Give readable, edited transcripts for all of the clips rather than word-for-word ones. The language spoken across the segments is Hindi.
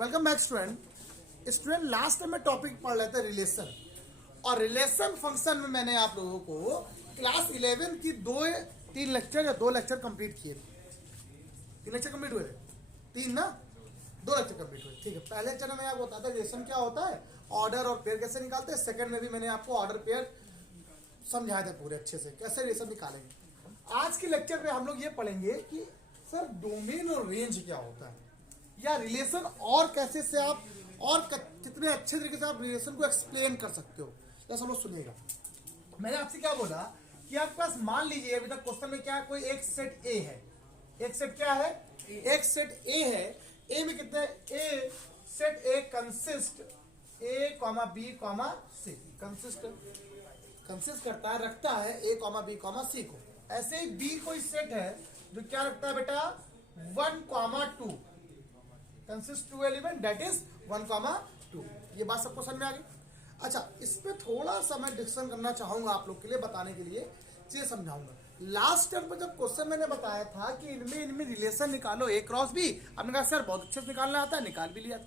Welcome back student last time में टॉपिक पढ़ रहे थे रिलेशन, और रिलेशन फंक्शन में मैंने आप लोगों को क्लास 11 की दो लेक्चर कंप्लीट किए थे। 3 लेक्चर कंप्लीट हुए थे, 3 ना 2 लेक्चर कंप्लीट हुए। ठीक है, पहले लेक्चर में मैं आपको बताता रिलेशन क्या होता है, ऑर्डर और पेयर कैसे निकालते हैं। सेकंड में भी मैंने आपको ऑर्डर पेयर समझाए थे पूरे अच्छे से, कैसे रिलेशन निकालेंगे। आज के लेक्चर में हम लोग ये पढ़ेंगे कि सर डोमेन और रेंज क्या होता है, या रिलेशन और कैसे से आप और कितने अच्छे तरीके से आप रिलेशन को एक्सप्लेन कर सकते हो। जैसे हम लोग सुनिएगा, मैंने आपसे क्या बोला कि आपके पास मान लीजिए अभी तक क्वेश्चन में क्या है, कोई एक सेट ए है। एक सेट क्या है, एक सेट ए है। ए में कितने, A set A consist A comma B comma C, consist करता है, रखता है A comma B comma C को। ऐसे ही बी कोई सेट है जो क्या रखता है बेटा, 1 comma 2, consist 2 element, that is 1 comma 2। ये बात सबको समझ में आ गई। अच्छा, इस पे थोड़ा सा मैं डिस्कशन करना चाहूंगा आप लोग के लिए, बताने के लिए चीजें समझाऊंगा। लास्ट टाइम पर जब क्वेश्चन मैंने बताया था कि इनमें रिलेशन निकालो ए क्रॉस बी, आपने कहा सर बहुत अच्छे से निकालना आता है, निकाल भी लिया।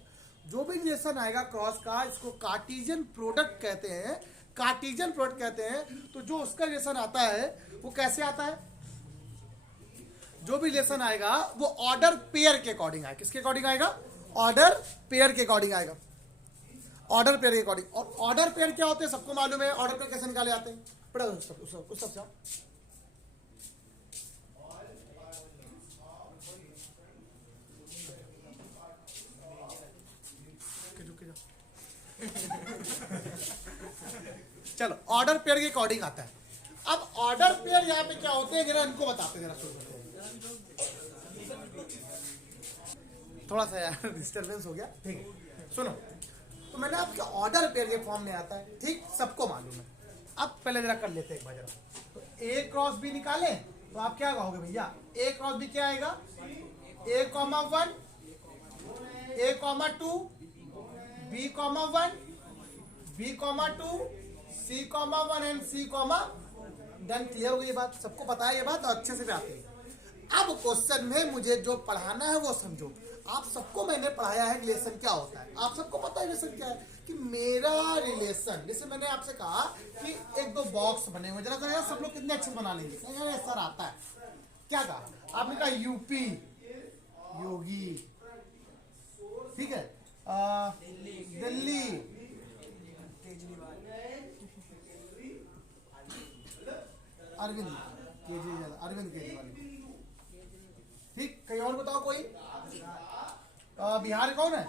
जो भी रिलेशन आएगा क्रॉस का, इसको कार्टेशियन प्रोडक्ट कहते हैं। कार्टेशियन प्रोडक्ट कहते हैं। तो जो उसका रिलेशन आता है वो कैसे आता है, जो भी रिलेशन आएगा वो ऑर्डर पेयर के अकॉर्डिंग आएगा। किसके अकॉर्डिंग आएगा, ऑर्डर पेयर के अकॉर्डिंग आएगा, ऑर्डर पेयर के अकॉर्डिंग। और ऑर्डर पेयर क्या होते हैं सबको मालूम है, ऑर्डर पेयर कैसे निकाले जाते हैं, पढ़ा उस सब चलो, ऑर्डर पेयर के अकॉर्डिंग आता है। अब ऑर्डर पेयर यहाँ पे क्या होते हैं, जरा इनको बताते हैं, जरा शुरू करते हैं। थोड़ा सा यार डिस्टर्बेंस हो गया, ठीक है। सुनो, तो मैंने आपके ऑर्डर पेयर के फॉर्म में आता है, ठीक, सबको मालूम है। अब पहले जरा कर लेते हैं एक बार जरा। तो ए क्रॉस बी निकाले तो आप क्या कहोगे भैया, ए क्रॉस बी क्या आएगा, A comma 1, A comma 2, B comma 1, B comma 2, C comma 1 and C comma done. Clear हो गई ये बात, सबको पता है ये बात, और अच्छे से भी आती है। अब क्वेश्चन में मुझे जो पढ़ाना है वो समझो। आप सबको मैंने पढ़ाया है रिलेशन क्या होता है, आप सबको पता है रिलेशन क्या है, कि मेरा रिलेशन, जैसे मैंने आपसे कहा कि 1-2 बॉक्स बने हुए, जरा यार सब लोग कितने अच्छे बना लेंगे, सर आता है। क्या कहा आपने, कहा यूपी योगी, ठीक है, दिल्ली अरविंद केजरीवाल, ठीक। कहीं और बताओ कोई, बिहार कौन है,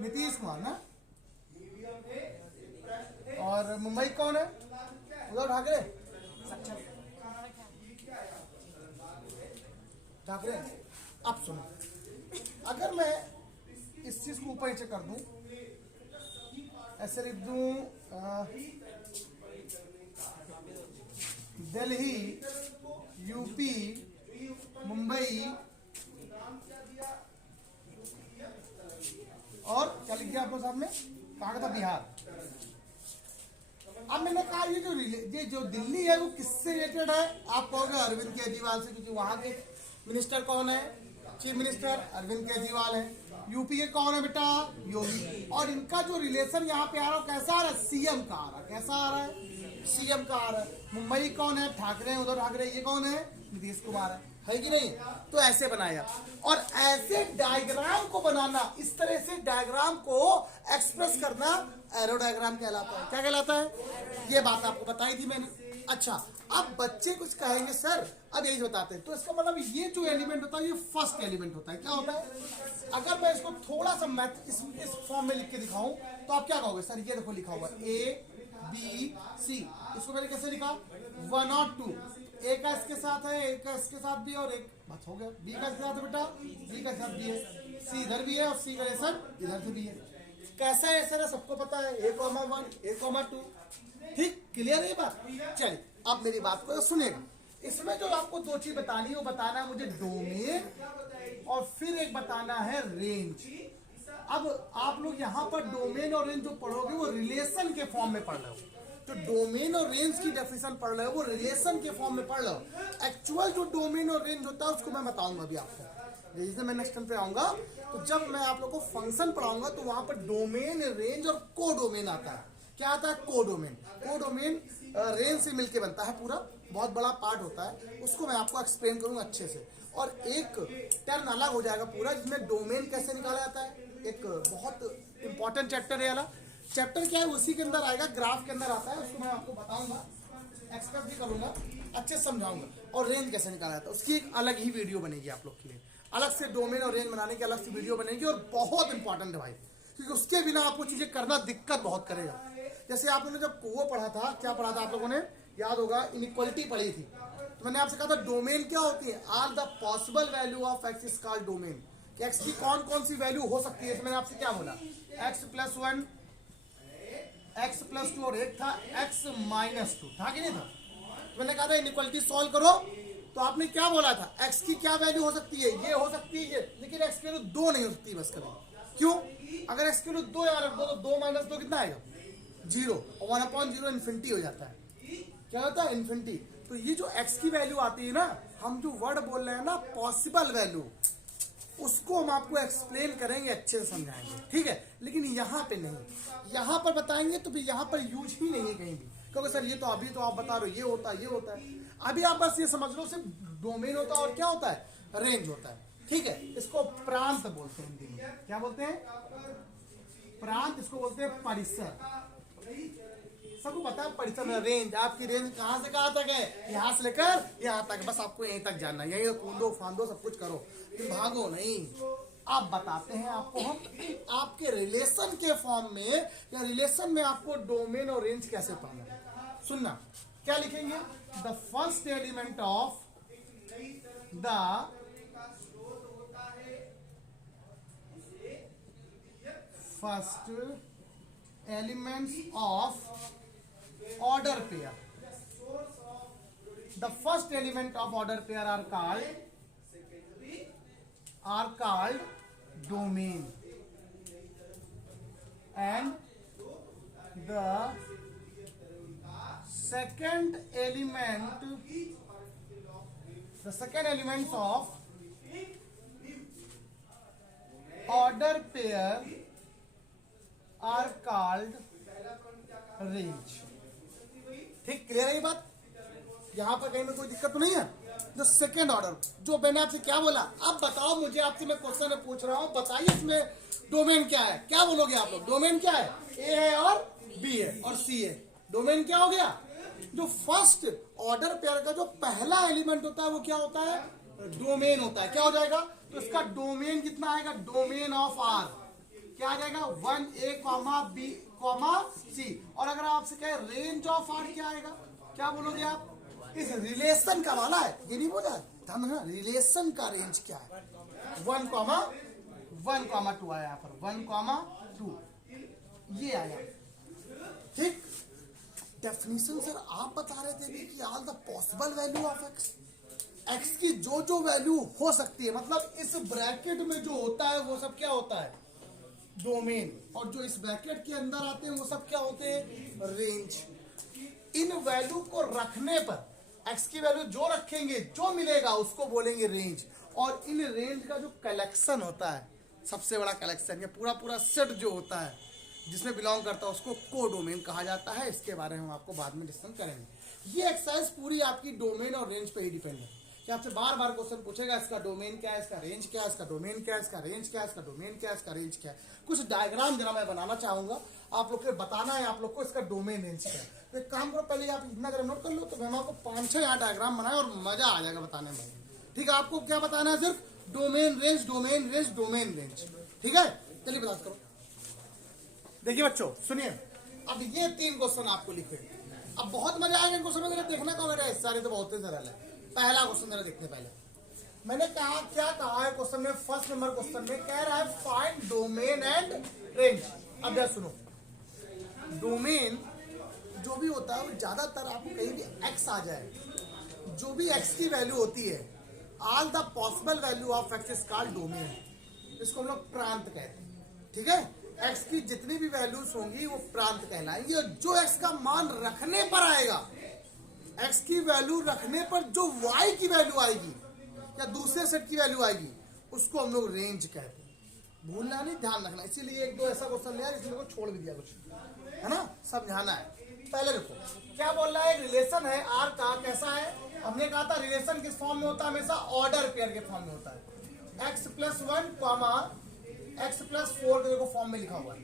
नीतीश कुमार ना, और मुंबई कौन है, उद्धव ठाकरे। अब सुनो, अगर मैं इस चीज को ऊपर नीचे कर दूं, ऐसे लिख दूं, दिल्ली, यूपी, मुंबई, और क्या लिख दिया आपको सामने, कहाँ का था, बिहार। अब मैंने कहा ये जो दिल्ली है वो किससे रिलेटेड है, आप कहोगे अरविंद केजरीवाल से, क्योंकि वहां के मिनिस्टर कौन है, चीफ मिनिस्टर अरविंद केजरीवाल है। यूपी के कौन है बेटा, योगी। और इनका जो रिलेशन यहाँ पे आ रहा है कैसा आ रहा है, सीएम का आ रहा है। कैसा आ रहा है, सीएम का आ रहा है। मुंबई कौन है, ठाकरे, उद्धव ठाकरे। ये कौन है, नीतीश कुमार है कि नहीं। तो ऐसे बनाया, और ऐसे डायग्राम को बनाना, इस तरह से डायग्राम को एक्सप्रेस करना एरो डायग्राम कहलाता है। क्या कहलाता है, ये बात आपको बताई थी मैंने। अच्छा, अब बच्चे कुछ कहेंगे सर अब यही बताते हैं, तो इसका मतलब ये जो एलिमेंट होता है ये फर्स्ट एलिमेंट होता है। क्या होता है, अगर मैं इसको थोड़ा सा मैथ इस फॉर्म में लिख के दिखाऊं तो आप क्या कहोगे, सर ये देखो लिखा हुआ ए बी सी, इसको मैंने कैसे लिखा, 1 और 2, ए का इसके साथ है, ए का इसके साथ भी, और एक बस हो गया। बी का इसके साथ है बेटा, बी का साथ भी है, सी इधर भी है, और सी का रिलेशन इधर से भी है। कैसा है सर, सबको पता है, ए कॉमा 1, ए कॉमा 2, ठीक। क्लियर है बात। चलिए अब मेरी बात को सुनेगा। इसमें जो आपको 2 चीज बतानी है, वो बताना है मुझे डोमेन, और फिर एक बताना है रेंज। अब आप लोग यहाँ पर डोमेन और रेंज जो पढ़ोगे वो रिलेशन के फॉर्म में पढ़ रहे हो। जो डोमेन और रेंज की डेफिनेशन पढ़ रहे हो वो रिलेशन के फॉर्म में पढ़ रहे हो। एक्चुअल जो डोमेन और रेंज होता है उसको मैं बताऊंगा अभी आपको। जैसे मैं नेक्स्ट टर्म पे आऊंगा तो जब मैं आप लोग को फंक्शन पढ़ाऊंगा तो वहां पर डोमेन, रेंज और कोडोमेन आता है। क्या आता है? कोडोमेन। कोडोमेन रेंज से मिलके बनता है, पूरा बहुत बड़ा पार्ट होता है, उसको मैं आपको एक्सप्लेन करूंगा अच्छे से। और एक टर्म अलग हो जाएगा पूरा जिसमें डोमेन कैसे निकाला जाता है, एक बहुत इंपॉर्टेंट चैप्टर है वाला। चैप्टर क्या है उसी के अंदर आएगा, ग्राफ के अंदर आता है, उसको मैं आपको बताऊंगा, एक्सप्लेन भी करूंगा, अच्छे से समझाऊंगा। और रेंज कैसे निकाला जाता है उसकी एक अलग ही वीडियो बनेगी आप लोग के लिए, अलग से डोमेन और रेंज बनाने की अलग से वीडियो बनेगी, और बहुत इंपॉर्टेंट है भाई, क्योंकि उसके बिना आपको चीजें करना दिक्कत बहुत करेगा। जैसे आप लोगों ने जब वो पढ़ा था, क्या पढ़ा था आप लोगों ने, याद होगा, इनइक्वालिटी पढ़ी थी, तो मैंने आपसे कहा था डोमेन क्या होती है, are the possible value of x is called domain. कि एक्स की कौन कौन सी वैल्यू हो सकती है, मैंने आपसे क्या बोला, एक्स प्लस 1, एक्स प्लस 2 और एक था एक्स माइनस 2, था कि नहीं था? तो मैंने कहा था इनइक्वालिटी सॉल्व करो, तो आपने क्या बोला था, एक्स की क्या वैल्यू हो सकती है, ये हो सकती है, लेकिन एक्स की वैल्यू 2 नहीं हो सकती बस कभी। क्यों? अगर एक्स की वैल्यू 2 यहाँ रख दो तो 2 माइनस 2 कितना आएगा, 0, और 1/0 इन्फिनिटी हो जाता है। क्या होता है? इन्फिनिटी। तो ये जो एक्स की वैल्यू आती है ना, हम जो वर्ड बोल रहे हैं ना पॉसिबल वैल्यू, उसको हम आपको एक्सप्लेन करेंगे, अच्छे से समझाएंगे, ठीक है? लेकिन यहाँ पे नहीं, यहाँ पर बताएंगे तो फिर यहाँ पर यूज ही नहीं है कहीं भी, क्योंकि सर ये तो अभी तो आप बता रहे हो ये होता है, ये होता है। अभी आप बस ये समझ लो सिर्फ डोमेन होता है और क्या होता है, रेंज होता है, ठीक है? इसको प्रांत बोलते हैं हिंदी में, क्या बोलते हैं? प्रांत। इसको बोलते हैं परिसर। सबको पता है परिसर में रेंज, आपकी रेंज कहां से कहां तक है, यहां से लेकर यहां तक, बस आपको यहीं तक जानना है, यहीं कूदो फांदो सब कुछ करो, फिर भागो नहीं। आप बताते हैं आपको हम आपके रिलेशन के फॉर्म में, या रिलेशन में आपको डोमेन और रेंज कैसे पाना है। सुनना, क्या लिखेंगे, the first element of the first elements of order pair. The first element of order pair are called domain, and the second elements of order pair are called range. ठीक, क्लियर है ये बात? यहां पर कहीं में कोई दिक्कत तो नहीं है? जो सेकेंड ऑर्डर, जो मैंने आपसे क्या बोला, अब बताओ मुझे, आपसे मैं क्वेश्चन पूछ रहा हूं, बताइए इसमें डोमेन क्या है, क्या बोलोगे आप लोग? डोमेन क्या है? ए है और बी है और सी है, डोमेन क्या हो गया? जो फर्स्ट ऑर्डर पेयर का जो पहला एलिमेंट होता है वो क्या होता है? डोमेन होता है। क्या हो जाएगा? तो इसका डोमेन कितना आएगा? डोमेन ऑफ आर क्या आ जाएगा? 1a, b, c। और अगर आपसे कहे रेंज ऑफ आर क्या आएगा, क्या बोलोगे आप? इस रिलेशन का वाला है, ये नहीं बोला, ध्यान रखना, रिलेशन का रेंज क्या है? 1,1,2 आया यहाँ पर, 1,2 ये आया, ठीक? डेफिनेशन सर आप बता रहे थे कि all the possible value of x, x की जो जो वैल्यू हो सकती है, मतलब इस ब्रैकेट में जो होता है वो सब क्या होता है? डोमेन। और जो इस ब्रैकेट के अंदर आते हैं वो सब क्या होते हैं? रेंज। इन वैल्यू को रखने पर, एक्स की वैल्यू जो रखेंगे जो मिलेगा उसको बोलेंगे रेंज। और इन रेंज का जो कलेक्शन होता है, सबसे बड़ा कलेक्शन, ये पूरा पूरा सेट जो होता है जिसमें बिलोंग करता है उसको कोडोमेन कहा जाता है। इसके बारे में हम आपको बाद में डिस्कस करेंगे। ये एक्सरसाइज पूरी आपकी डोमेन और रेंज पे ही डिपेंड है कि आपसे बार बार क्वेश्चन पूछेगा इसका डोमेन क्या है, इसका रेंज क्या है, इसका डोमेन क्या है, इसका रेंज क्या है, इसका डोमेन क्या है, इसका रेंज क्या है। कुछ डायग्राम जरा मैं बनाना चाहूंगा, आप लोग को बताना है आप लोग को इसका डोमेन रेंज क्या है। तो एक काम करो, पहले आप इतना जरा नोट कर लो, तो हम आपको 5-6 यहाँ डायग्राम बनाए और मजा आ जाएगा बताने में। ठीक है, आपको क्या बताना है? सिर्फ domain range, domain range, domain range. ठीक है, चलिए बता करो। देखिए बच्चों सुनिए, अब ये 3 क्वेश्चन आपको लिखे, अब बहुत मजा आएगा क्वेश्चन में, देखना का मेरा हिस्सा तो बहुत ही सरल है। पहला क्वेश्चन जरा देखने, पहले मैंने कहा क्या कहा है क्वेश्चन में, फर्स्ट नंबर क्वेश्चन में कह रहा है फाइंड डोमेन एंड रेंज। अब यार सुनो, डोमेन जो भी होता है वो ज्यादातर आपको कहीं भी एक्स आ जाए, जो भी एक्स की वैल्यू होती है, all the possible value of x is called domain. इसको हम लोग प्रांत कहते हैं। ठीक है, एक्स की जितनी भी वैल्यूज होंगी वो प्रांत कहलाएंगी, और जो एक्स का मान रखने पर आएगा, एक्स की वैल्यू रखने पर जो वाई की वैल्यू आएगी या दूसरे सेट की वैल्यू आएगी, उसको हम लोग रेंज कहते हैं। भूलना नहीं, ध्यान रखना। इसीलिए एक दो ऐसा क्वेश्चन लिया जिसमें को छोड़ भी दिया कुछ, है ना, समझाना है। पहले देखो क्या बोल रहा है, एक रिलेशन है आर का, कैसा है, हमने कहा था रिलेशन किस फॉर्म में होता है, हमेशा ऑर्डर पेयर के फॉर्म में होता है। x+1 कॉमा x+4 के देखो फॉर्म में लिखा हुआ है,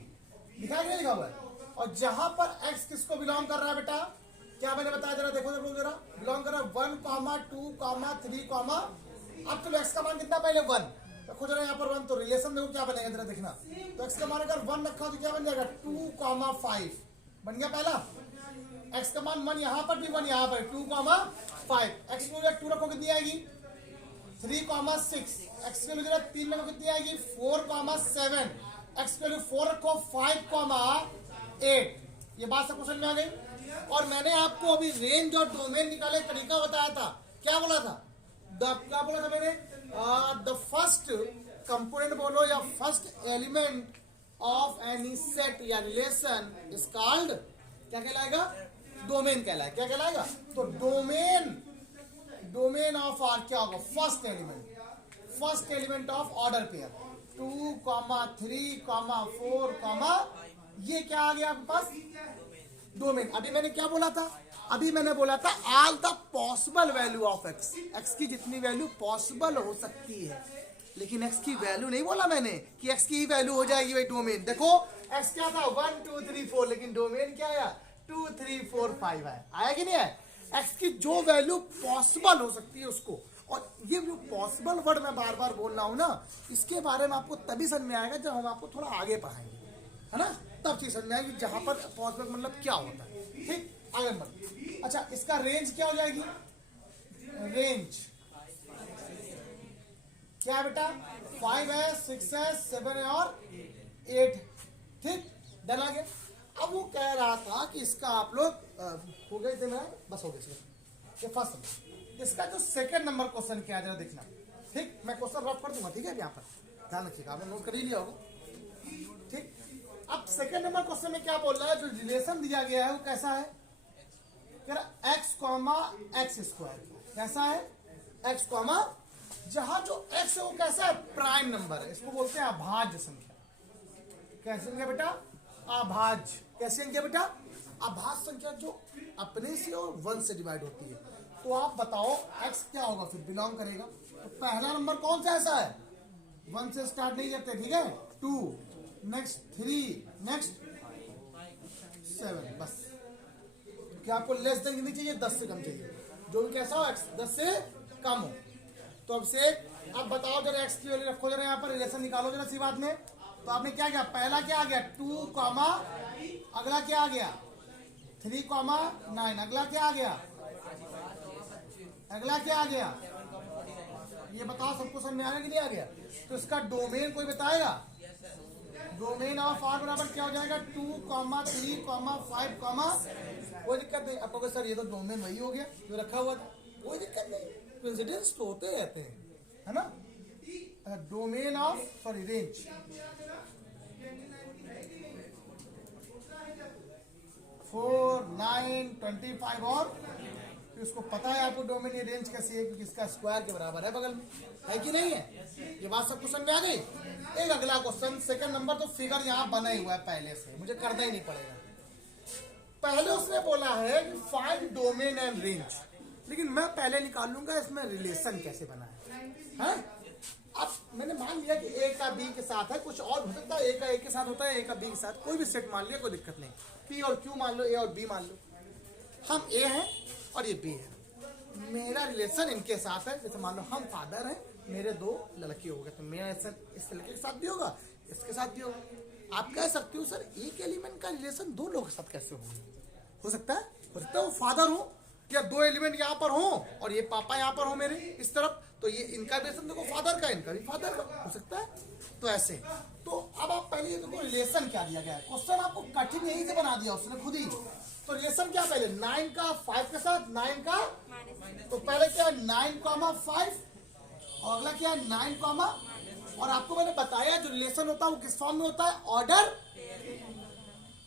लिखा है क्या, लिखा हुआ है। और जहां पर x किसको बिलोंग कर रहा है बेटा, क्या मैंने बताया, जरा देखो जरा बिलोंग कर रहा है 1, 2, 3, अब तो x का मान कितना, पहले 1 रखो जरा यहाँ पर 1, तो रिलेशन देखो क्या बनेगा जरा देखना। तो x का मान अगर 1 रखा तो क्या बन जाएगा 2, 5 बन गया पहला। x का मान 1 यहाँ पर भी 1 यहाँ पर 2, 5 x की जगह 2 रखो कितनी आएगी 3, 6 x की जगह 3 रखो कितनी आएगी 4, 7 x की जगह 4 रखो 5, 8। ये बात सब समझ में आ गई। और मैंने आपको अभी रेंज और डोमेन निकाले तरीका बताया था, क्या बोला था, क्या बोला था मैंने, द फर्स्ट कंपोनेंट बोलो या first element of any set या रिलेशन इज कॉल्ड, क्या कहलाएगा, डोमेन कहलाएगा। क्या कहलाएगा, तो डोमेन ऑफ आर क्या होगा, first element of order pair 2, 3, 4, ये क्या आ गया आपके पास, डोमेन। अभी मैंने क्या बोला था, अभी मैंने बोला था all the possible value of x की जितनी वैल्यू पॉसिबल हो सकती है, लेकिन एक्स की वैल्यू नहीं बोला मैंने कि एक्स की वैल्यू हो जाएगी भाई डोमेन। देखो एक्स क्या था 1, 2, 3, 4, लेकिन डोमेन क्या आया 2, 3, 4, 5 आया कि नहीं आया। एक्स की जो वैल्यू पॉसिबल हो सकती है उसको, और ये जो पॉसिबल वर्ड मैं बार बार बोल रहा हूं ना, इसके बारे में आपको तभी समझ में आएगा जब हम आपको थोड़ा आगे पढ़ाएंगे, है ना, तब चीज समझ में आएगी जहां पर पॉसिबल मतलब क्या होता है। ठीक, आगे बढ़। अच्छा, इसका रेंज क्या हो जाएगी, रेंज क्या है बेटा, 5 है, 6 है, 7 है और 8। ठीक, डन आ गया। अब वो कह रहा था कि इसका आप लोग हो गए थे, मैं बस हो गए ये फर्स्ट। इसका जो सेकंड नंबर क्वेश्चन क्या है जरा देखना। ठीक, मैं क्वेश्चन रफ कर दूंगा, ठीक है, यहाँ पर ध्यान रखिएगा, आपने नोट कर ही लिया होगा। ठीक, अब सेकंड नंबर क्वेश्चन में क्या बोल रहा है, जो रिलेशन दिया गया है वो कैसा है, x, x², कैसा है, x, जहां जो x है वो कैसा है, प्राइम नंबर है, इसको बोलते हैं अभाज्य संख्या। कैसी संख्या बेटा, अभाज्य। कैसी संख्या बेटा, अभाज्य संख्या जो अपने से और 1 से डिवाइड होती है। तो आप बताओ x क्या होगा, फिर बिलोंग करेगा। तो पहला नंबर कौन सा ऐसा है, 1 से स्टार्ट नहीं करते, ठीक है, 2, नेक्स्ट 3, नेक्स्ट 7, बस। क्या आपको लेस देन कितनी चाहिए, 10 से कम चाहिए, जो भी कैसा हो x 10 से कम हो। तो अब बताओ जरा x की वैल्यू रखो जरा यहाँ पर, रिलेशन निकालो जरा सी बात में। तो आपने क्या किया, पहला क्या आ गया 2, अगला क्या आ गया 3, 9, अगला क्या आ गया, अगला क्या आ गया, ये बताओ सबको समझ में आ गया कि नहीं आ गया। तो इसका डोमेन कोई बताएगा, डोमेन ऑफ आर बराबर क्या हो जाएगा 2, 3, 5, कोई दिक्कत नहीं। आपको सर ये तो डोमेन वही हो गया जो रखा हुआ था, कोई दिक्कत नहीं, कोइंसिडेंस तो होते रहते हैं, है ना। Domain of sorry range, four 9, 25 और इसको पता है आपको डोमेन ये रेंज कैसी है, क्योंकि इसका स्क्वायर के बराबर है बगल में, है कि नहीं है। ये बात सब क्वेश्चन में आ गई। एक अगला क्वेश्चन सेकंड नंबर, तो फिगर यहाँ बना ही हुआ है पहले से, मुझे करना ही नहीं पड़ेगा। पहले उसने बोला है कि फाइंड डोमेन एंड रेंज, लेकिन मैं पहले निकाल लूंगा इसमें रिलेशन कैसे बना है। अब मैंने मान लिया कि ए का बी के साथ है, कुछ और हो सकता है, ए का ए के साथ होता है, ए का बी के साथ, कोई भी सेट मान लिया, कोई दिक्कत नहीं। पी और क्यू मान लो, ए और बी मान लो, हम ए हैं और ये बी है। मेरा रिलेशन इनके साथ है, जैसे मान लो हम फादर हैं, मेरे 2 लड़के हो गए, तो मेरा रिलेशन इस लड़के के साथ भी होगा, इसके साथ भी होगा। आप कह सकते हो सर एक एलिमेंट का रिलेशन 2 लोगों के साथ कैसे हो सकता है, वो फादर हो या 2 एलिमेंट यहाँ पर हो और ये पापा यहाँ पर हो मेरे इस तरफ, तो ये इनका रिलेशन देखो फादर का, इनका भी फादर का हो सकता है। तो ऐसे, तो अब आप पहले ये देखो रिलेशन क्या दिया गया है, क्वेश्चन आपको कठिन यही से बना दिया उसने खुद ही। तो रिलेशन क्या, पहले 9 का 5 के साथ, 9 का, तो पहले क्या 9, 5 और अगला क्या 9, और आपको मैंने बताया जो रिलेशन होता है वो किस फॉर्म में होता है, ऑर्डर।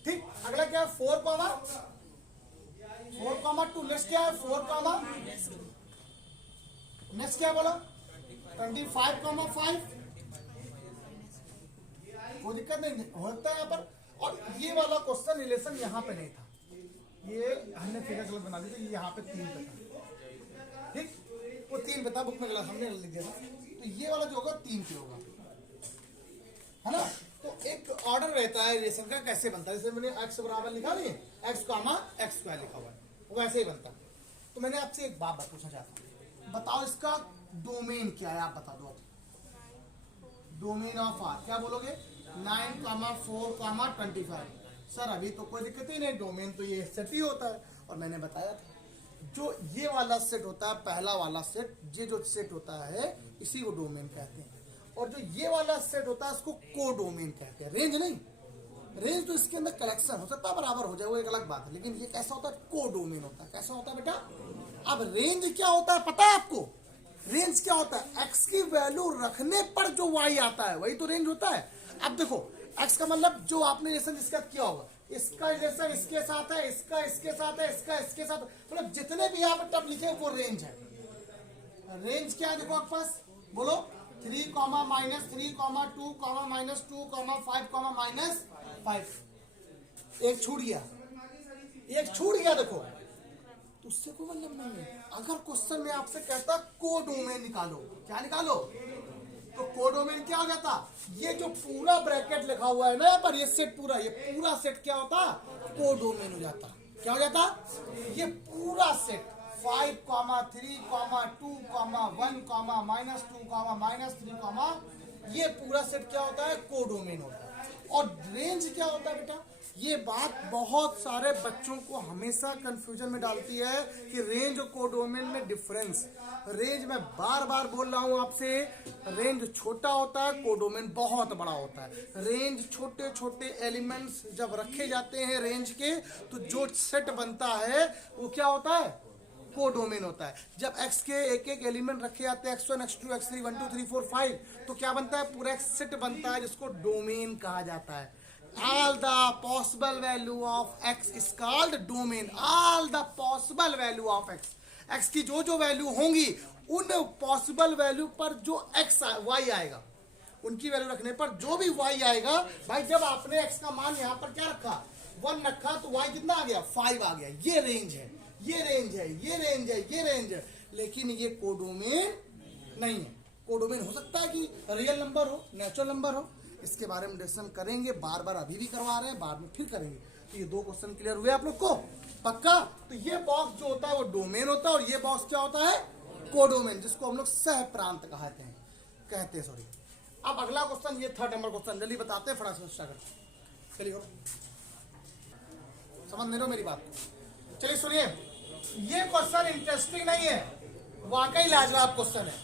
ठीक, अगला क्या है 4, 2, नेक्स्ट क्या है 4, नेक्स्ट क्या बोला 25,5 कोई दिक्कत नहीं होता है यहाँ पर। और ये वाला क्वेश्चन रिलेशन यहाँ पे नहीं था, ये हमने फिगर गलत बना दी थी, यहाँ पे 3 पे था, ठीक, वो 3 पे था, बुक में गलत हमने लिख दिया था। तो ये वाला जो होगा 3 पे होगा, है ना। तो एक ऑर्डर रहता है रिलेशन का, कैसे बनता है, जैसे मैंने x बराबर लिखा नहीं है, x कामा x स्क्वायर लिखा हुआ है, वो वैसे ही बनता है। तो मैंने आपसे एक बात पूछना चाहता हूँ, बताओ इसका डोमेन क्या है, आप बता दो। डोमेन ऑफ आर क्या बोलोगे, 9,4,25। सर अभी तो कोई दिक्कत ही नहीं, डोमेन तो ये सेट ही होता है। और मैंने बताया था जो ये वाला सेट होता है, पहला वाला सेट, ये जो सेट होता है इसी को डोमेन कहते हैं। और जो ये वाला सेट होता है इसको को डोमेन कहते हैं, रेंज नहीं। रेंज तो इसके अंदर कलेक्शन हो सकता है, बराबर हो जाए, वो एक अलग बात है, लेकिन ये कैसा होता है, को डोमेन होता है। कैसा होता है बेटा, अब रेंज क्या होता है पता है आपको, रेंज क्या होता है, x की वैल्यू रखने पर जो y आता है वही तो रेंज होता है। अब देखो x का मतलब जो आपने रिलेशन जिसका किया होगा, इसका रिलेशन इसके साथ है, इसका इसके साथ है, इसका इसके साथ, मतलब जितने भी यहाँ पर टर्म लिखे वो रेंज है। रेंज क्या है देखो आपके पास, बोलो 3, -3, -2, -2, -5, -5। एक छूट गया, एक छूट गया देखो, तो उससे कोई मतलब नहीं है। अगर क्वेश्चन में आपसे कहता को डोमेन निकालो, क्या निकालो, तो को डोमेन क्या हो जाता, ये जो पूरा ब्रैकेट लिखा हुआ है ना यहाँ पर, ये सेट पूरा, ये पूरा सेट क्या होता, को डोमेन हो जाता। क्या हो जाता, ये पूरा सेट 5, 3, 2, 1, -2, -3, ये पूरा सेट क्या होता है, को डोमेन होता है। और रेंज क्या होता है बेटा, ये बात बहुत सारे बच्चों को हमेशा कंफ्यूजन में डालती है कि रेंज और कोडोमेन में डिफरेंस। रेंज में बार बार बोल रहा हूं आपसे, रेंज छोटा होता है, कोडोमेन बहुत बड़ा होता है। रेंज छोटे छोटे एलिमेंट्स जब रखे जाते हैं रेंज के, तो जो सेट बनता है वो क्या होता है, कोडोमेन होता है। जब x के एक एक एलिमेंट रखे जाते हैं, x1, x2, x3, 1, 2, 3, 4, 5, तो क्या बनता है, पूरा एक सेट बनता है जिसको डोमेन कहा जाता है। All the possible value of x is called domain. All the possible value of x, x की जो जो वैल्यू होंगी उन पॉसिबल वैल्यू पर जो x y आएगा, उनकी वैल्यू रखने पर जो भी y आएगा, भाई जब आपने x का मान यहाँ पर क्या रखा, 1 रखा, तो y कितना आ गया, 5 आ गया। ये रेंज है, ये रेंज है, ये रेंज है, ये रेंज है, लेकिन ये कोडोमेन नहीं है। कोडोमेन हो सकता है कि रियल नंबर हो, नेचुरल नंबर हो, इसके बारे में डिस्कशन करेंगे, बार बार अभी भी करवा रहे हैं, बाद में फिर करेंगे। तो ये 2 क्वेश्चन क्लियर हुए आप लोग को, पक्का। तो ये बॉक्स जो होता है वो डोमेन होता है, और ये बॉक्स क्या होता है, कोडोमेन, जिसको हम लोग सह प्रांत कहते हैं सॉरी। अब अगला क्वेश्चन, ये 3rd नंबर क्वेश्चन, जल्दी बताते हैं, फटाफट स्टार्ट करते, चलिए समझ नहीं रहे मेरी बात, चलिए सुनिए। ये क्वेश्चन इंटरेस्टिंग नहीं है, वाकई लाजवाब क्वेश्चन है,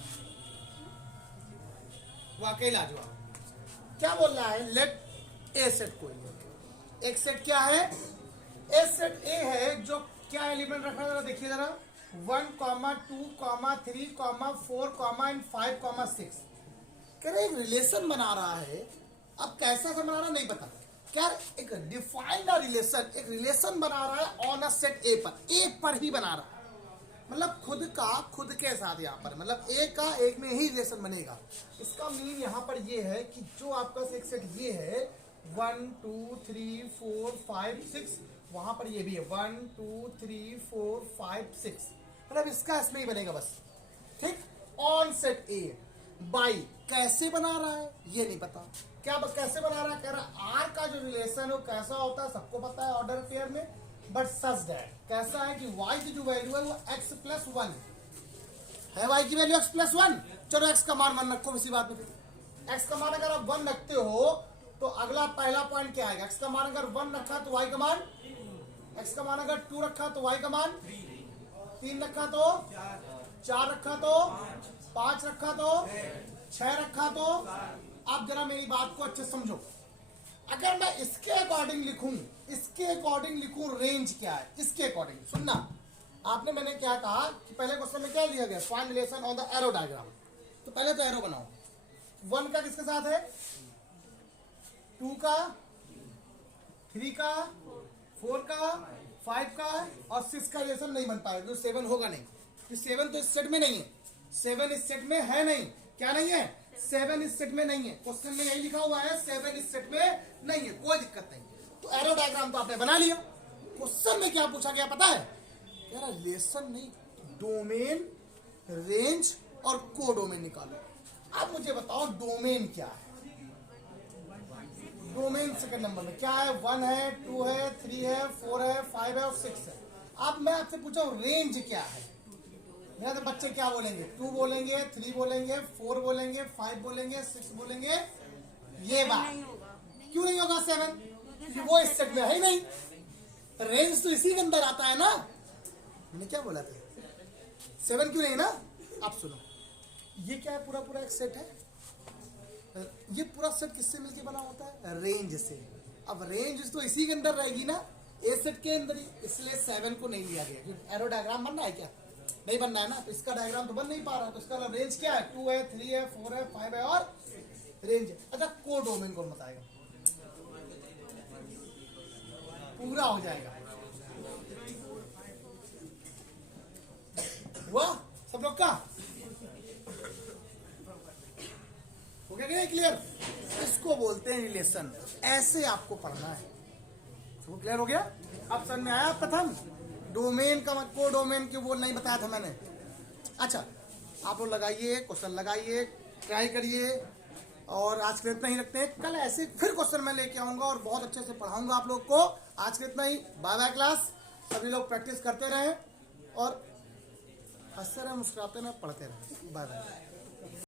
वाकई लाजवाब। क्या बोल रहा है, लेट ए सेट कोई है, एक सेट क्या है, ए सेट ए है, जो क्या एलिमेंट रखा है देखिए जरा, 1, 2, 3, 4, 5, 6। कह रहे एक रिलेशन बना रहा है, अब कैसा सा बना रहा नहीं पता, क्या एक डिफाइंड रिलेशन, एक रिलेशन बना रहा है ऑन अ सेट ए पर ही बना रहा है, मतलब खुद के साथ यहाँ पर, मतलब एक का एक में ही रिलेशन बनेगा। इसका मीन यहाँ पर ये है कि जो आपका एक सेट ये है 1, 2, 3, 4, 5, 6, वहां पर ये भी है 1, 2, 3, 4, 5, 6, मतलब इसका इसमें ही बनेगा बस, ठीक। ऑन सेट ए बाई कैसे बना रहा है ये नहीं पता, क्या कैसे बना रहा है, कह रहा आर का जो रिलेशन है कैसा होता है सबको पता है ऑर्डर पेयर में, बट सच दैट कैसा है कि y की जो वैल्यू है वो x+1 है, y की वैल्यू x+1। चलो x का मान 1 रखो, इसी बात में x का मान अगर आप 1 रखते हो तो अगला पहला पॉइंट क्या आएगा, x का मान अगर 1 रखा तो y का मान, x का मान अगर 2 रखा तो y का मान 3 रखा तो 4 रखा तो 5 रखा तो 6 रखा तो। अब जरा मेरी बात को अच्छे समझो, अगर मैं इसके अकॉर्डिंग लिखूं रेंज क्या है, इसके अकॉर्डिंग सुनना। आपने मैंने क्या कहा कि पहले क्वेश्चन में क्या दिया गया, find relation on the arrow diagram, तो पहले तो एरो बनाओ। 1 का किसके साथ है, 2 का, 3 का, 4 का, 5 का और 6 का रिलेशन नहीं बन पाएगा, क्योंकि 7 होगा नहीं, 7 तो इस सेट में नहीं है, 7 इस सेट में है नहीं, क्या नहीं है? 7 इस सेट में नहीं है। क्वेश्चन में यही लिखा हुआ है 7 इस सेट में नहीं है, कोई दिक्कत नहीं। तो एरो डायग्राम तो आपने बना लिया। क्वेश्चन में क्या पूछा गया पता है? कह रहा रिलेशन नहीं, डोमेन, रेंज और कोडोमेन निकालो। अब मुझे बताओ डोमेन क्या है? डोमेन सेकंड नंबर में क्या है? 1 है, 2 है, 3 है, 4 है, 5 है और 6 है। अब मैं आपसे पूछा हूं रेंज क्या है? मेरा तो बच्चे क्या बोलेंगे? 2 बोलेंगे, 3 बोलेंगे, 4 बोलेंगे, 5 बोलेंगे, 6 बोलेंगे। ये बात क्यों नहीं होगा 7? क्योंकि वो इस सेट में है ही नहीं। रेंज तो इसी के अंदर आता है ना। मैंने क्या बोला था? 7 क्यों नहीं ना? आप सुनो, ये क्या है? पूरा पूरा एक सेट है। ये पूरा सेट किससे मिलके बना होता है? रेंज से। अब रेंज तो इसी के अंदर रहेगी ना, ए सेट के अंदर ही, इसलिए 7 को नहीं लिया गया। एरो डायग्राम बन रहा है क्या? नहीं बनना है ना, तो इसका डायग्राम तो बन नहीं पा रहा। तो इसका रेंज क्या है? 2 है, 3 है, 4 है, 5 है और रेंज है। अच्छा, कोडोमेन कौन बताएगा? पूरा हो जाएगा। हुआ सब लोग का? हो गया क्या क्लियर? इसको बोलते हैं रिलेशन। ऐसे आपको पढ़ना है। सबको क्लियर हो गया? अब समझ में आया? प्रथम डोमेन का कोडोमेन की वो नहीं बताया था मैंने। अच्छा, आप लोग लगाइए, क्वेश्चन लगाइए, ट्राई करिए। और आज के इतना ही रखते हैं। कल ऐसे फिर क्वेश्चन मैं लेके आऊंगा और बहुत अच्छे से पढ़ाऊंगा आप लोग को। आज के इतना ही। Bye bye class. सभी लोग प्रैक्टिस करते रहें और हंसते रहे, मुस्कुराते रहे, पढ़ते रहे। Bye bye.